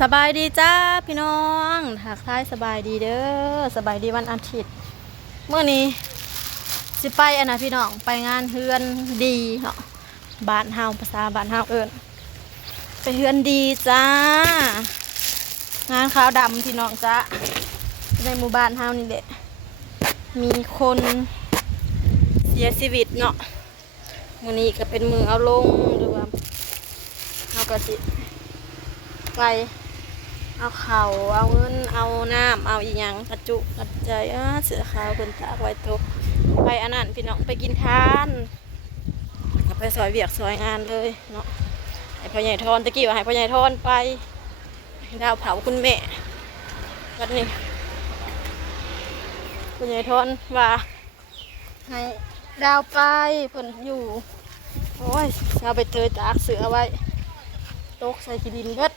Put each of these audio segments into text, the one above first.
สบายดีจ้าพี่น้องทักทายสบายดีเด้อสบายดีวันอาทิตย์เมื่อนี้สิไปอันนะพี่น้องไปงานเฮือนดีเนาะบ้านเฮาภาษาบ้านเฮาเอิ้นไปเฮือนดีจ้างานขาวดำพี่น้องจ้าในหมู่บ้านเฮานี่แหละมีคนเสียชีวิตเนาะมื้อนี้ก็เป็นมือเอาลงหรือว่าเฮาก็สิไปเอาเข่าเอาเงินเอาน้ำเอาอีหยังกระจุกกระจายเสือขาวเพิ่นตากไว้ตกไปอันนั้นพี่น้องไปกินทานก็ไปซอยเวียกซอยงานเลยเนาะให้พ่อใหญ่ทอนตะกี้ว่าให้พ่อใหญ่ทอนไปดาวเผาคุณแม่วันนี้พ่อใหญ่ทอนว่าให้ดาวไปเพิ่นอยู่โอ้ยเอาไปเตยตากเสือไว้ตกใส่ขี้ดินเบิด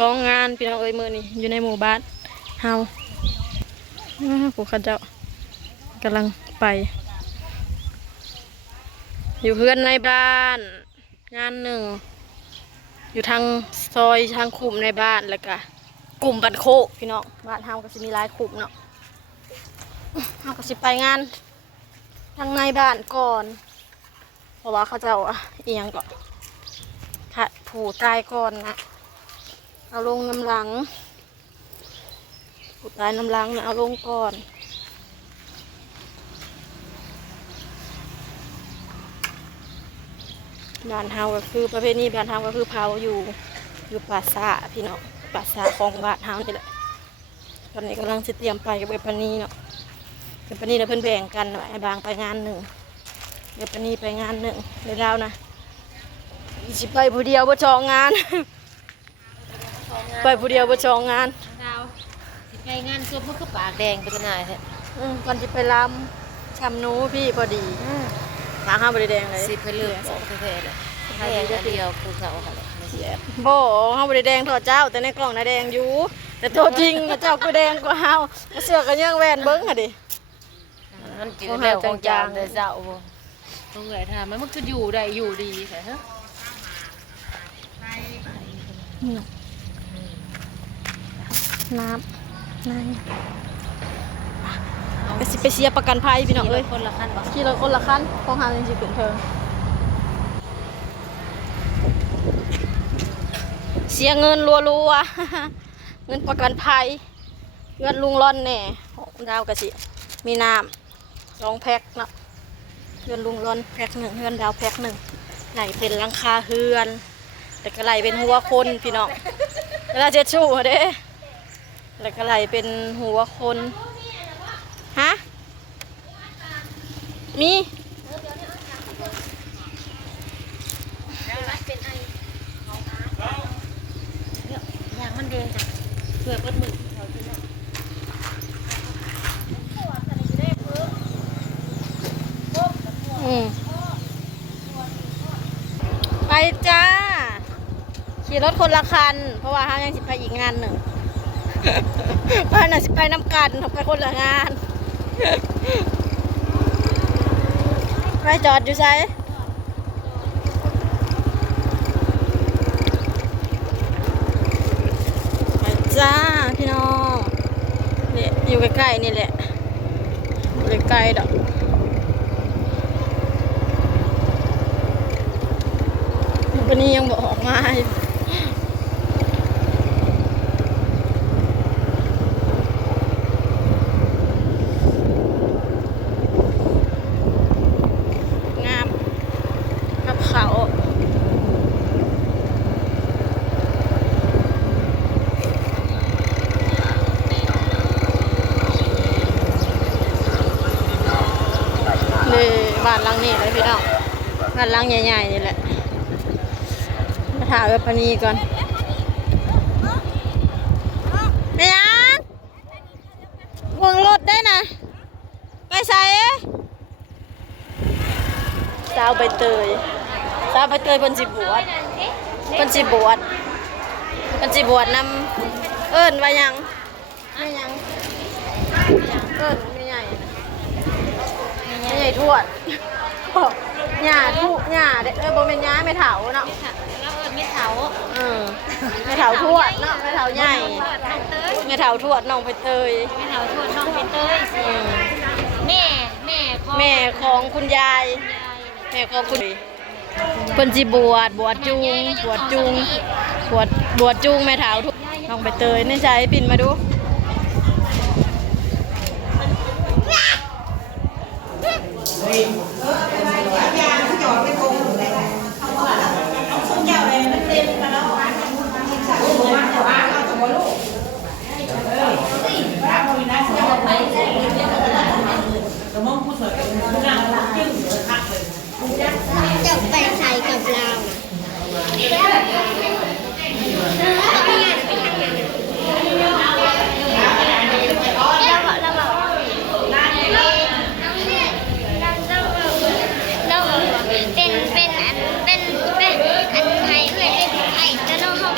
สองงานพี่น้องเอ้ยมือนี่อยู่ในหมู่บ้านเฮาผู้ข้าเจ้ากำลังไปอยู่เพื่อนในบ้านงานหนึ่งอยู่ทางซอยทางคุมในบ้านแล้วก็กลุ่มบันโคกพี่น้องบ้านเฮาก็จะมีหลายคุมเนาะเฮาก็สิไปงานทางในบ้านก่อนเพราะว่าเขาเจ้าเอียงก่อนค่ะผู้ตายก่อนนะเอาลงน้ำหลังผู้ตายน้ำหลังนะเอาลงก่อนบ้านเฮาก็คือประเภทนี้บ้านเฮาก็คือเผาอยู่ป่าซาพี่น้องป่าซาของบ้านเฮานี่แหละตอนนี้กำลังจะเตรียมไปกับเอปานีเนาะเอปานีเราเพิ่นแบ่งกันไอ้บางไปงานหนึ่งเอปานีไปงานหนึ่งในดาวนะสิไปผู้เดียวบ่จองงานไปผู้เดียวบ่จองงานดาวสิไปงานซุปมันก็ปากแดงไปกันหน่อยแท้วันจะไปรำชำนูพี่พอดีปากห้าบริแดงเลยสิไปเลือกบอกแท้ๆเลยแดงเดียวคือเขาค่ะเลยไม่เสียโบห้าบริแดงถอดเจ้าแต่ในกล่องน่ะแดงอยู่แต่ตัวจริงเจ้าก็แดงกว่าเฮาเสือกันยังแวนเบิ้งอะดิมันจืดแล้วของจางเลยเจ้าบ่ตรงไหนทำมันก็อยู่ได้อยู่ดีใช่ฮะน้ำไปสิไปเสียประกันภัยพี่น้องเอ้ยคนละขั้นบ่ขี่รถคนละคันของหาจริงๆเป็นเธอเสียเงินรัวๆเงินประกันภัยเงินลุงร่อนแน่ดาวกะสิมีน้ำ2 แพ็คเนาะเงินลุงร่อนแพ็คหนึ่งเงินดาวแพ็คหนึ่งไหลเป็นหลังคาเฮือนแต่ก็ไหลเป็นหัวคนพี่น้องเวลาเจ็ดชู่เด้แล้วก็ไหลเป็นหัวคนฮะมีอย่างมันแดงจ้ะเพื่อเปิดมือไปจ้าขี่รถคนละคันเพราะว่าเขายังสิไปอีกงานหนึ่งไปน่ะสิไปน้ำกันไปคนละงานไปจอดอยู่ไสไปจ้าพี่น้องเนี่ยอยู่ใกล้ๆนี่แหละอยู่ใกล้ๆดอกวันนี้ยังบอกออกมาอยู่งามกับเขาเลยบ้านหลังนี้เลยพี่น้องบ้านหลังใหญ่ๆนี่แหละมาถ่ายแบบปนีก่อนไม่ยังวงรถได้นะไปใส่สาวใบเตยเพิ่นสิบวชนำเอิ้นว่ายังไม่ยังเอิ้นไม่ใหญ่ทวด หญ้าทุหญ้าเด้บ่แม่นหญ้าแม่เฒ่าเนาะ แล้วไม่เถา แม่เฒ่าทวดเนาะแม่เฒ่าใหญ่แม่เฒ่าทวดน้องไปเตย ไม่เถาชวนน้องเป็นเต้ยสิแม่ของคุณยายแม่ของคุณเพิ่นสิบวชจูงบวชจูงแม่เฒ่าทุกน้องไปเตยนี่ใช้ปิ่นมาดูจะไปใส่กับเราเป็นไทยเลยเป็นไทยแล้วน้องเขา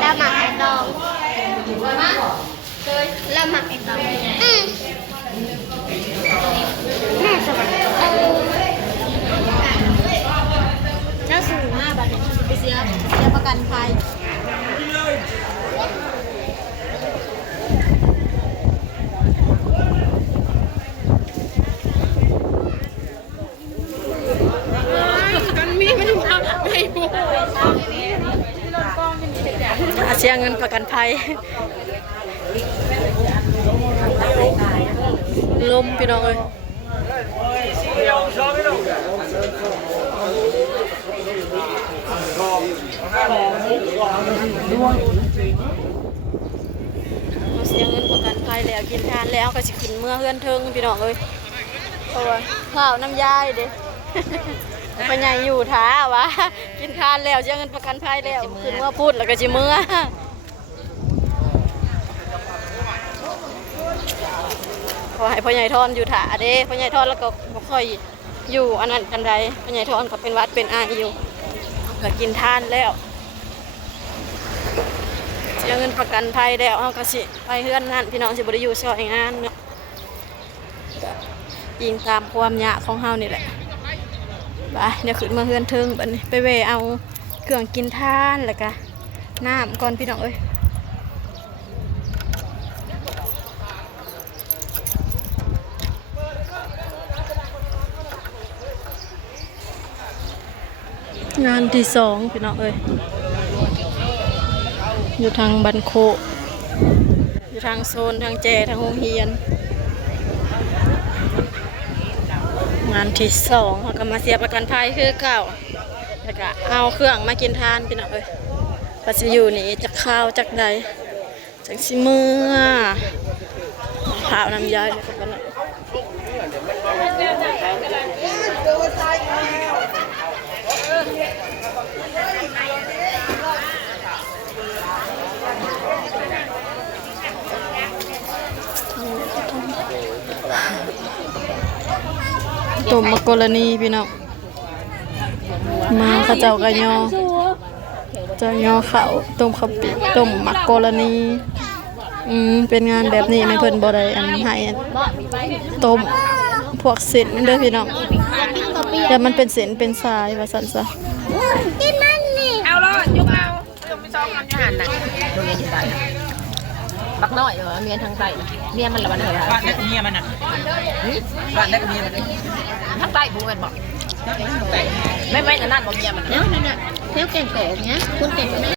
เราหมักไอ้ดองเราหมักไอ้ดองแม่สวัสดีน่าสูงมากบัดนี้ไปเสียประกันภัยเสียเงินประกันภัยลมพี่น้องเอ้ยเสียเงินประกันภัยแล้วกินทานแล้วก็สิขึ้นเมื่อเฮือนเทิงพี่น้องเอ้ยเพราะว่าข้าวน้ำยาเด้ ปัญญาอยู่ท้าวะกินทานแล้วเสียเงินประกันภัยแล้วขึ้นเมื่อพูดแล้วก็สิเมื่อขอให้พ่อใหญ่ทอนอยู่ถาเด้พ่อใหญ่ทอนแล้วก็บ่ค่อยอยู่อันนั้นกันใดพ่อใหญ่ทอนก็เป็นวัดเป็นอาอยู่ก็กินทานแล้วเสียเงินประกันภัยแล้วเฮาก็สิไปเฮือนนั่นพี่น้องสิบ่ได้อยู่ซอยงานเนาะยิงตามความยากของเฮานี่แหละไปเดี๋ยวขึ้นมาเฮือนเทิงบัดนี้ไปเวเอาเครื่องกินทานแล้วก็น้ำก่อนพี่น้องเอ้ยงานที่2พี่น้องเอ้ยอยู่ทางบันโคอยู่ทางโซนทางแจทางโรงเรียนงานที่2เขาก็มาเสียประกันภัยคือเก่าแล้วก็เอาเครื่องมากินทานพี่น้องเอ้ยปัจจุบันนี้จะข้าวจากใดจากสิเมื่อข้าวน้ำย้ายเลยกันนะต้มมะกรณีพี่น้องมาข้าเจ้ากะยอเจ้ายอข้าวต้มข้าวปีต้มมะกรณีเป็นงานแบบนี้ไม่เพิ่นบ่ได้อันให้ต้มพวกเส้นเด้อพี่น้องแต่มันเป็นเส้นเป็นสายว่าซั่นซะ กินมันนี่ เอาเลยยกเอาไม่ชอบทำอาหารนะโรงเรียนอยู่ใต้บักน้อยเหรอเมียทางใต้เมียมันละวันเหรอ บ้านได้กับเมียมันอ่ะบ้านได้กับเมียมัน ทางใต้บูมันบอกไม่นั่นบอกเมียมัน แล้วนั่นน่ะเที่ยวเก่งโกงเนี้ยคุณเก่งไหม